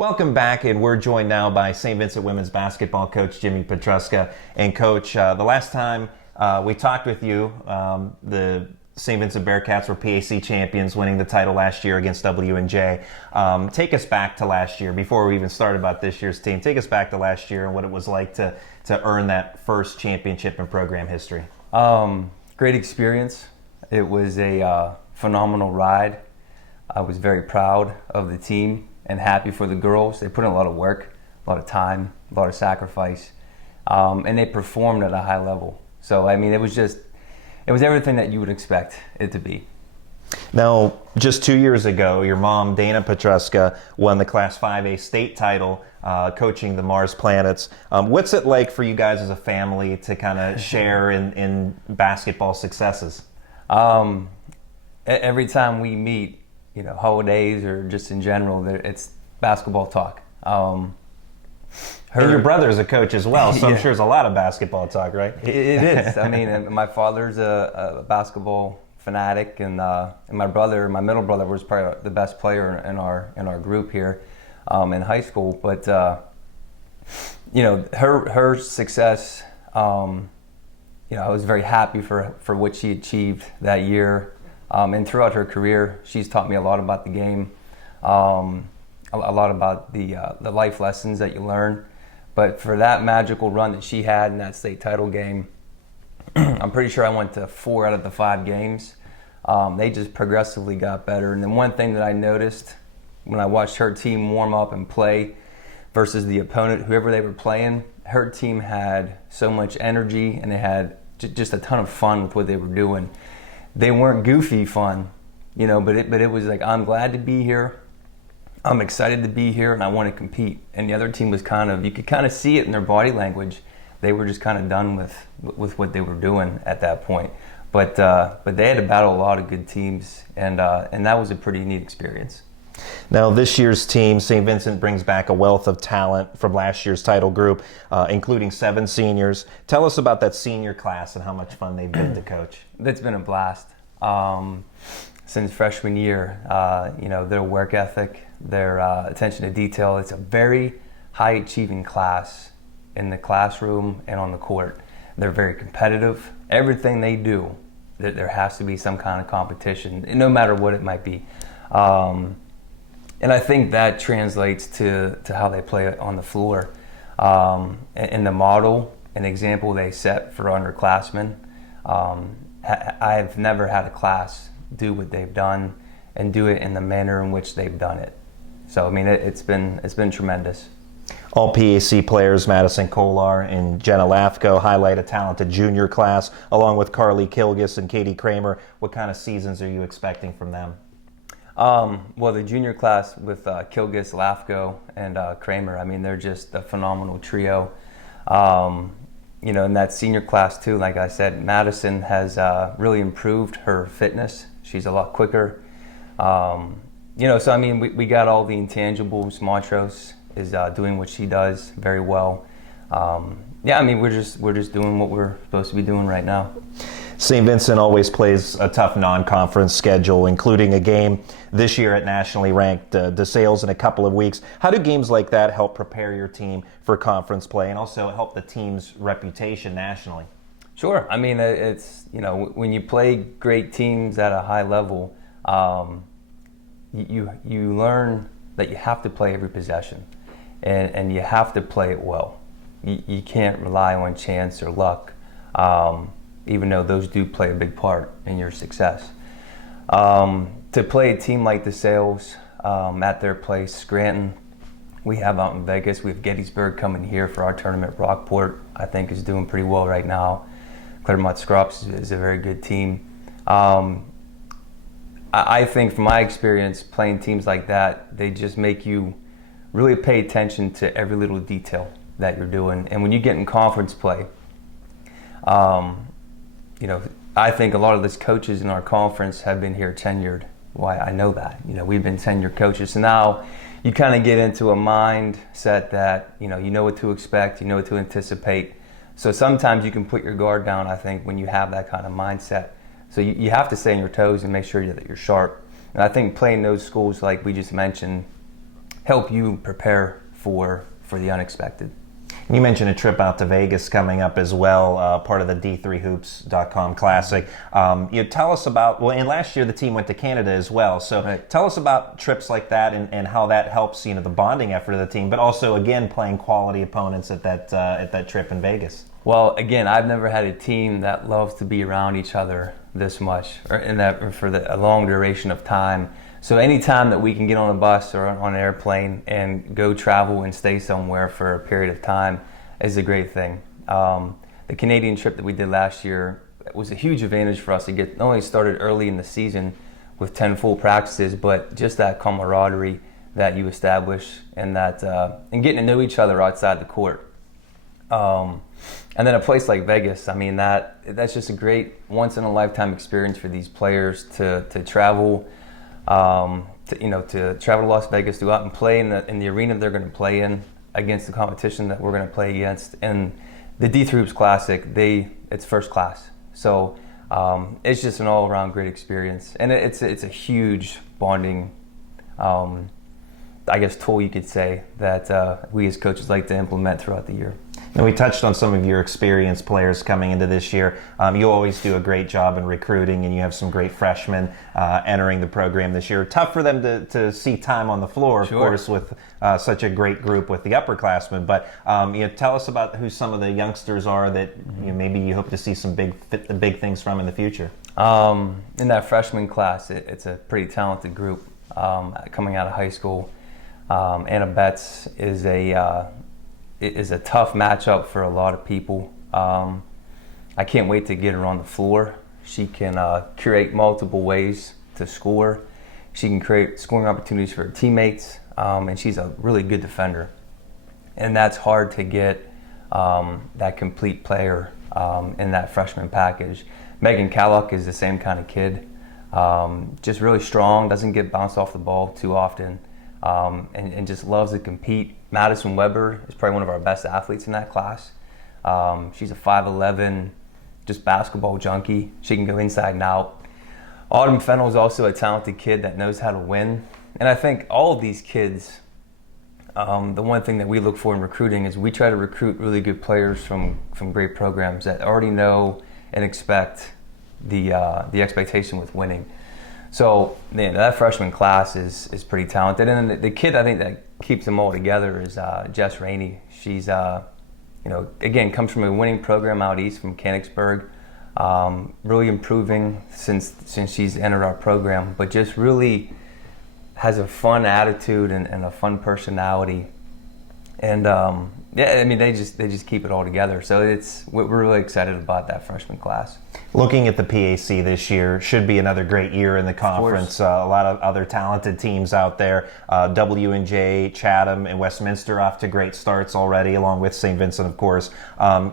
Welcome back, and we're joined now by Saint Vincent women's basketball coach Jimmy Petruska. And Coach, the last time we talked with you, the Saint Vincent Bearcats were PAC champions, winning the title last year against W&J. Take us back to last year, before we even started about this year's team. Take us back to last year and what it was like to earn that first championship in program history. Great experience. It was a phenomenal ride. I was very proud of the team and happy for the girls. They put in a lot of work, a lot of time, a lot of sacrifice, and they performed at a high level. So, I mean, it was everything that you would expect it to be. Now, just 2 years ago, your mom, Dana Petruska, won the Class 5A state title, coaching the Mars Planets. What's it like for you guys as a family to kind of share in basketball successes? Every time we meet, holidays or just in general, it's basketball talk. And your brother's a coach as well, so I'm sure there's a lot of basketball talk, right? It is. I mean, my father's a basketball fanatic, and my middle brother, was probably the best player in our group here in high school. But her success, I was very happy for what she achieved that year. And throughout her career, she's taught me a lot about the game, a lot about the life lessons that you learn. But for that magical run that she had in that state title game, I'm pretty sure I went to 4 out of the 5 games. They just progressively got better. And then one thing that I noticed when I watched her team warm up and play versus the opponent, whoever they were playing, her team had so much energy and they had just a ton of fun with what they were doing. They weren't goofy fun, but it was like, I'm glad to be here. I'm excited to be here, and I want to compete. And the other team was you could kind of see it in their body language. They were just kind of done with what they were doing at that point. But they had to battle a lot of good teams, and that was a pretty neat experience. Now, this year's team, St. Vincent, brings back a wealth of talent from last year's title group, including 7 seniors. Tell us about that senior class and how much fun they've been to coach. It's been a blast. Since freshman year, their work ethic, their attention to detail, it's a very high-achieving class in the classroom and on the court. They're very competitive. Everything they do, there has to be some kind of competition, no matter what it might be. And I think that translates to how they play on the floor. And the model and example they set for underclassmen, I've never had a class do what they've done and do it in the manner in which they've done it. So, I mean, it's been tremendous. All PAC players, Madison Kolar and Jenna Lafko, highlight a talented junior class, along with Carly Kilgus and Katie Kramer. What kind of seasons are you expecting from them? Well, the junior class with Kilgus, Lafko, and Kramer, I mean, they're just a phenomenal trio. In that senior class too, like I said, Madison has really improved her fitness. She's a lot quicker. So I mean, we got all the intangibles. Montrose is doing what she does very well. I mean, we're just doing what we're supposed to be doing right now. St. Vincent always plays a tough non-conference schedule, including a game this year at nationally ranked DeSales in a couple of weeks. How do games like that help prepare your team for conference play and also help the team's reputation nationally? Sure. I mean, it's, when you play great teams at a high level, you learn that you have to play every possession and you have to play it well. You can't rely on chance or luck. Even though those do play a big part in your success. To play a team like DeSales at their place, Scranton, we have out in Vegas, we have Gettysburg coming here for our tournament. Rockport, I think, is doing pretty well right now. Claremont Scrops is a very good team. I think from my experience playing teams like that, they just make you really pay attention to every little detail that you're doing. And when you get in conference play, I think a lot of those coaches in our conference have been here tenured. Why, I know that. We've been tenured coaches. So now you kind of get into a mindset that, you know what to expect, you know what to anticipate. So sometimes you can put your guard down, I think, when you have that kind of mindset. So you have to stay on your toes and make sure that you're sharp. And I think playing those schools like we just mentioned help you prepare for the unexpected. You mentioned a trip out to Vegas coming up as well, part of the D3Hoops.com Classic. Tell us about, and last year the team went to Canada as well, so right. Tell us about trips like that and how that helps, the bonding effort of the team, but also, again, playing quality opponents at that trip in Vegas. Well, again, I've never had a team that loves to be around each other this much, or for a long duration of time. So anytime that we can get on a bus or on an airplane and go travel and stay somewhere for a period of time is a great thing. The Canadian trip that we did last year was a huge advantage for us to get not only started early in the season with 10 full practices, but just that camaraderie that you establish and that and getting to know each other outside the court. And then a place like Vegas, I mean, that's just a great once-in-a-lifetime experience for these players to travel. To travel to Las Vegas, to go out and play in the arena they're going to play in against the competition that we're going to play against. And the D3 Hoops Classic, it's first class. So it's just an all-around great experience, and it's a huge bonding, tool you could say that we as coaches like to implement throughout the year. And we touched on some of your experienced players coming into this year. You always do a great job in recruiting, and you have some great freshmen entering the program this year. Tough for them to see time on the floor, of course, with such a great group with the upperclassmen. But tell us about who some of the youngsters are that maybe you hope to see some big things from in the future. In that freshman class, it's a pretty talented group coming out of high school. Anna Betts is a tough matchup for a lot of people. I can't wait to get her on the floor. She can create multiple ways to score. She can create scoring opportunities for her teammates, and she's a really good defender. And that's hard to get that complete player in that freshman package. Megan Callock is the same kind of kid. Just really strong, doesn't get bounced off the ball too often, and just loves to compete. Madison Weber is probably one of our best athletes in that class. She's a 5'11", just basketball junkie. She can go inside and out. Autumn Fennell is also a talented kid that knows how to win. And I think all of these kids, the one thing that we look for in recruiting is we try to recruit really good players from great programs that already know and expect the expectation with winning. So that freshman class is pretty talented. And then the kid I think that keeps them all together is Jess Rainey. She's, again, comes from a winning program out east from Mechanicsburg. Really improving since she's entered our program, but just really has a fun attitude and a fun personality. And they just keep it all together. So we're really excited about that freshman class. Looking at the PAC this year, should be another great year in the conference. A lot of other talented teams out there. W&J, Chatham, and Westminster off to great starts already, along with Saint Vincent, of course.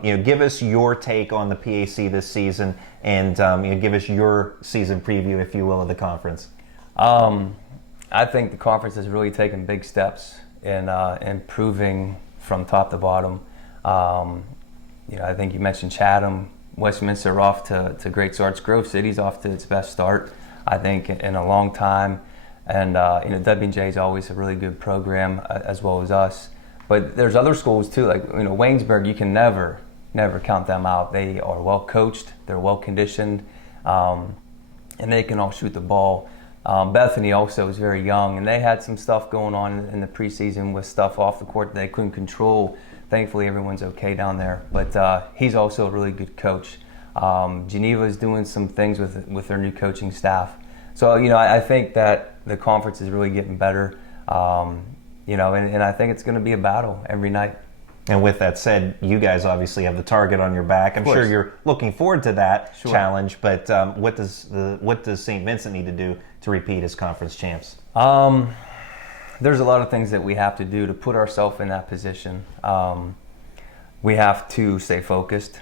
Give us your take on the PAC this season, and give us your season preview, if you will, of the conference. I think the conference has really taken big steps in improving from top to bottom. I think you mentioned Chatham. Westminster are off to great starts. Grove City's off to its best start, I think, in a long time. And W&J is always a really good program, as well as us. But there's other schools too, like Waynesburg. You can never count them out. They are well coached. They're well conditioned, and they can all shoot the ball. Bethany also is very young, and they had some stuff going on in the preseason with stuff off the court that they couldn't control. Thankfully, everyone's okay down there, but he's also a really good coach. Geneva is doing some things with their new coaching staff. So, I think that the conference is really getting better, and I think it's going to be a battle every night. And with that said, you guys obviously have the target on your back. I'm sure you're looking forward to that challenge, but what does Saint Vincent need to do to repeat as conference champs? There's a lot of things that we have to do to put ourselves in that position. We have to stay focused.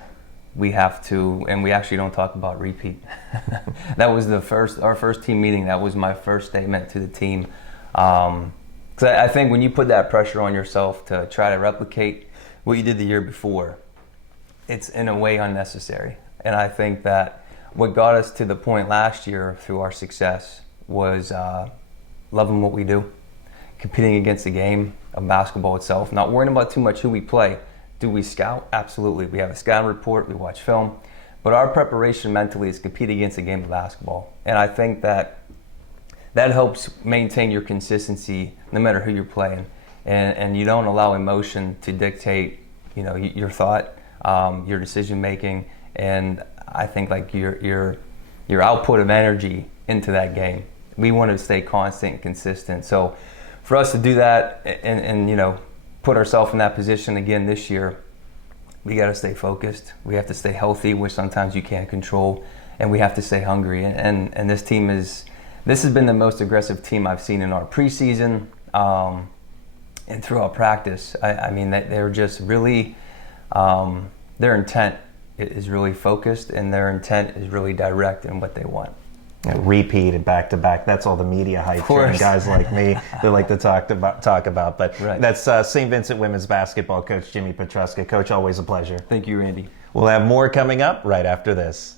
We have to, and we actually don't talk about repeat. That was our first team meeting. That was my first statement to the team. Because I think when you put that pressure on yourself to try to replicate what you did the year before, it's in a way unnecessary. And I think that what got us to the point last year through our success was loving what we do, competing against the game of basketball itself, not worrying about too much who we play. Do we scout? Absolutely. We have a scouting report, we watch film, but our preparation mentally is compete against the game of basketball. And I think that helps maintain your consistency no matter who you're playing. And you don't allow emotion to dictate, your thought, your decision making, and I think like your output of energy into that game. We want to stay constant and consistent. So for us to do that and put ourselves in that position again this year, we got to stay focused. We have to stay healthy, which sometimes you can't control, and we have to stay hungry. And this team this has been the most aggressive team I've seen in our preseason and throughout practice. I mean, they're just really, their intent is really focused, and their intent is really direct in what they want. Repeated back to back. That's all the media hype and guys like me they like to talk about. But right. That's St. Vincent women's basketball coach Jimmy Petruska. Coach, always a pleasure. Thank you, Randy. We'll have more coming up right after this.